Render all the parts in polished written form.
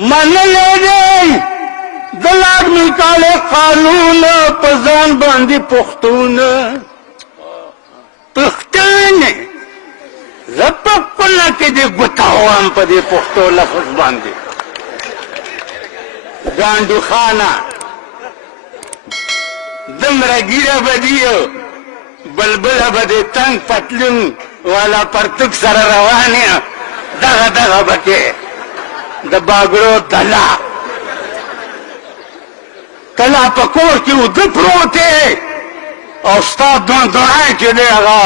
मन ले गई दलाग निकाले कानून पजान बांधी पुख्तून पुख्तून रपना के दे गुताओ हम पदे पुख्तो लफ्ज बांधे गांडू खाना दमरा गिरा बदियो बलबला बदे तंग पतलून वाला परतुक सर रवाने दगा दगा बके द बागड़ो तला तला पकोर की उदप रोते और उस्ताद दोड़ाए के दे आगा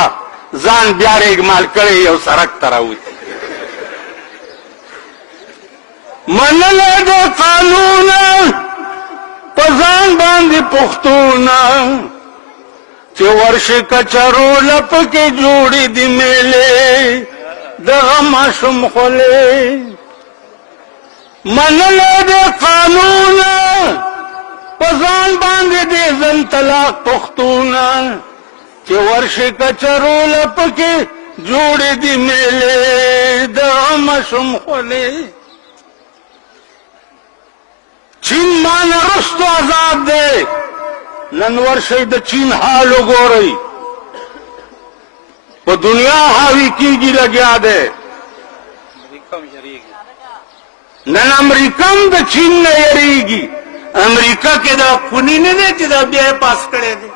जान ब्यारे इगमाल करे और सरक तरह मन ले दो कानून पजान बांधी पुख्तून चे वर्ष कचरो लप के जोड़ी दी मेले दगा माशुम खोले मन ले दे कानून पजान बांधे दे जन तलाक पुख्तून चे वर्ष कचरो लप के जोड़ी दी मेले दगा माशुम खोले चीन मान रस्तो आजाद दे नन वर्ष द चीन हाल गो रही वो दुनिया हावी की गिर गया दे नन अमरीका द चीन ने यरीगी अमरीका के दा पुनी ने दे जिदा ब्याह पास करे दे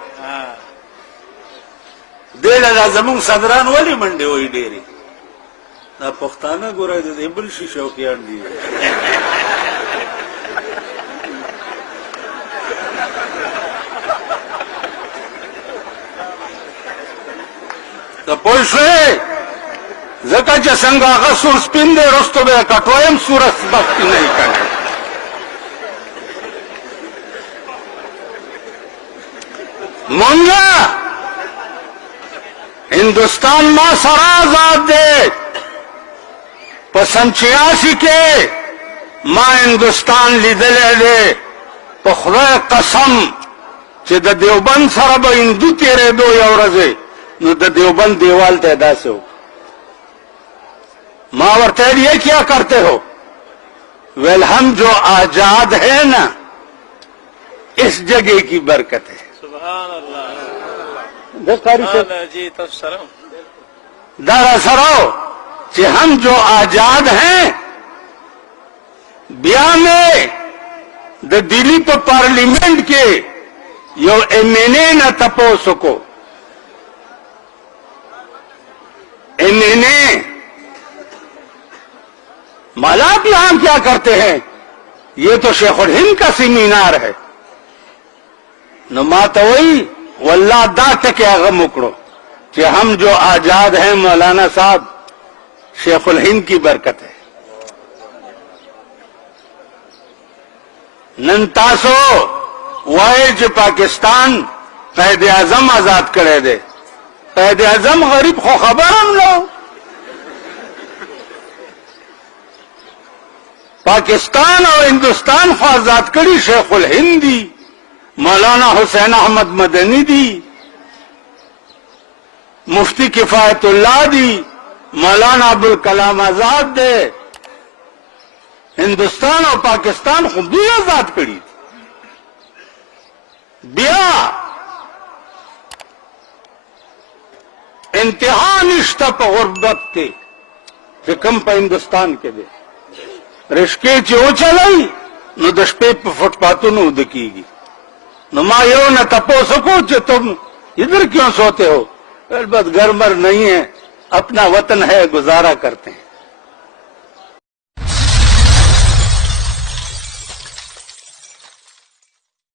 दे लगा जमुन सदरान वाली मंडे हुई डेरी ना पुख्ताना गोरा दे इबल शीशो की अंडी तो पोषे जका संगा का सुर स्पिन दे रस्तो बे कटोयम सूरत भक्ति नहीं करे मुंगा हिंदुस्तान में सरा आजाद दे पसंद 86 के मां हिंदुस्तान लिदले दे पखवे कसम चे द देवबंद सरा ब हिंदू तेरे दो यौरजे नु द देवबंद देवाल तैदा से हो मां वर्तैर ये क्या करते हो वेल हम जो आजाद है ना इस जगह की बरकत है सुभान अल्लाह जी दरअसरो कि हम जो आजाद हैं ब्याह में द दिल्ली तो पार्लियामेंट के यो एमएनए न तपो सको एमएनए मालाप यहां क्या करते हैं ये तो शेखुल हिंद का सेमिनार है नुमा तो वही वल्ला दात के आगे मुकड़ो कि हम जो आजाद हैं मौलाना साहब शेखुल हिंद की बरकत है नंतासो वाइज पाकिस्तान कैद आजम आजाद करे दे कैद आजम गरीब को खबर हम लोग पाकिस्तान और हिंदुस्तान को आजाद करी शेखुल हिंद दी मौलाना हुसैन अहमद मदनी दी मुफ्ती किफायतुल्लाह दी मौलाना अबुल कलाम आजाद दे हिंदुस्तान और पाकिस्तान खुद भी आजाद करी ब्याह इंतहा निष्ठा पर गुर्बत के कम पर हिंदुस्तान के दे रिश्के चो चलाई न दशपे पर फुटपातों न उदकीगी नुमायो न तपो सको जो तुम इधर क्यों सोते हो बस घर मर नहीं है अपना वतन है गुजारा करते हैं